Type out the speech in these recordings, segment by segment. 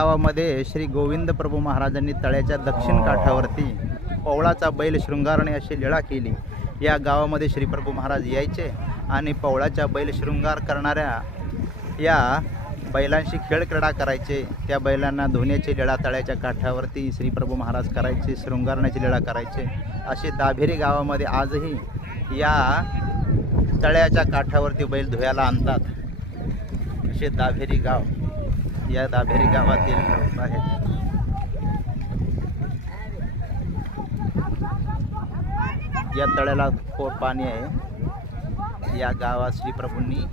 गावामध्ये श्री गोविंद प्रभू महाराजांनी तळ्याच्या दक्षिण काठावरती पवळाचा बैल शृंगारणे अशी लीळा केली। या गावामध्ये श्री प्रभू महाराज यायचे आणि पवळाच्या बैल शृंगार करणाऱ्या या बैलांशी खेळ क्रीडा करायचे। त्या बैलांना धुण्याची लीळा तळ्याच्या काठावरती श्री प्रभू महाराज करायचे, शृंगारण्याची लीळा करायचे। असे दाभेरी गावामध्ये आजही या तळ्याच्या काठावरती बैल धुयाला आणतात। असे दाभेरी गाव, या दाभेरी गावातील लोक आहेत। या तळ्याला खोल पाणी आहे। या गावात श्री प्रभूंनी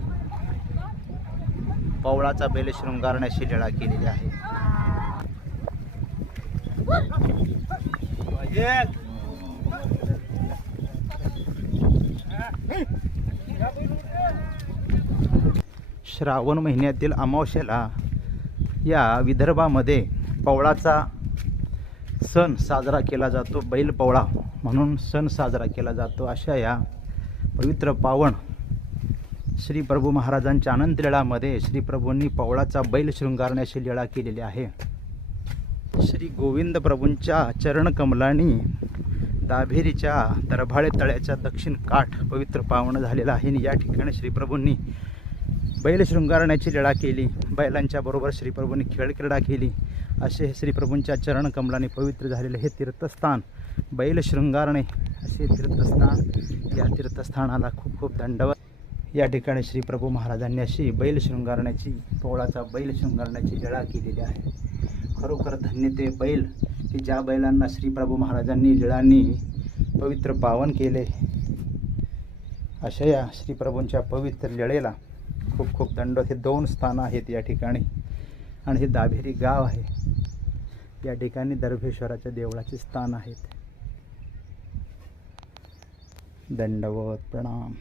पवळाचा बैल शृंगारण्याची लीळा केलेली आहे। श्रावण महिन्यातील अमावस्येला या विदर्भामध्ये पवळाचा सण साजरा केला जातो। बैल पवळा म्हणून सण साजरा केला जातो। अशा या पवित्र पावन श्री प्रभू महाराजांच्या अनंत लीळामध्ये श्री प्रभूंनी पवळाचा बैल शृंगारण्याची लीळा केलेली आहे। श्री गोविंद प्रभूंच्या चरण कमलांनी दाभेरीच्या दरभाळे तळ्याच्या दक्षिण काठ पवित्र पावन झालेला आहे। या ठिकाणी श्री प्रभूंनी बैल शृंगारण्याची लीळा केली। बैलांच्या बरोबर श्री प्रभूंनी खेळ क्रीडा केली। असे श्री प्रभूंच्या चरण कमलाने पवित्र झालेले हे तीर्थस्थान बैल शृंगारणे असे तीर्थस्थान। या तीर्थस्थानाला खूप खूप दंडवत। या ठिकाणी श्री प्रभू महाराजांनी अशी बैल शृंगारण्याची, पवळाचा बैल शृंगारण्याची लीळा केलेली आहे। खरोखर धन्य ते बैल की ज्या बैलांना श्री प्रभू महाराजांनी लीळांनी पवित्र पावन केले। अशा या श्री प्रभूंच्या पवित्र लीळेला खूप खूप दंडवत। हे 2 स्थानं आहेत या ठिकाणी आणि हे दाभेरी गाव आहे। या ठिकाणी दर्भेश्वराच्या देवळाचे स्थान आहेत। दंडवत प्रणाम।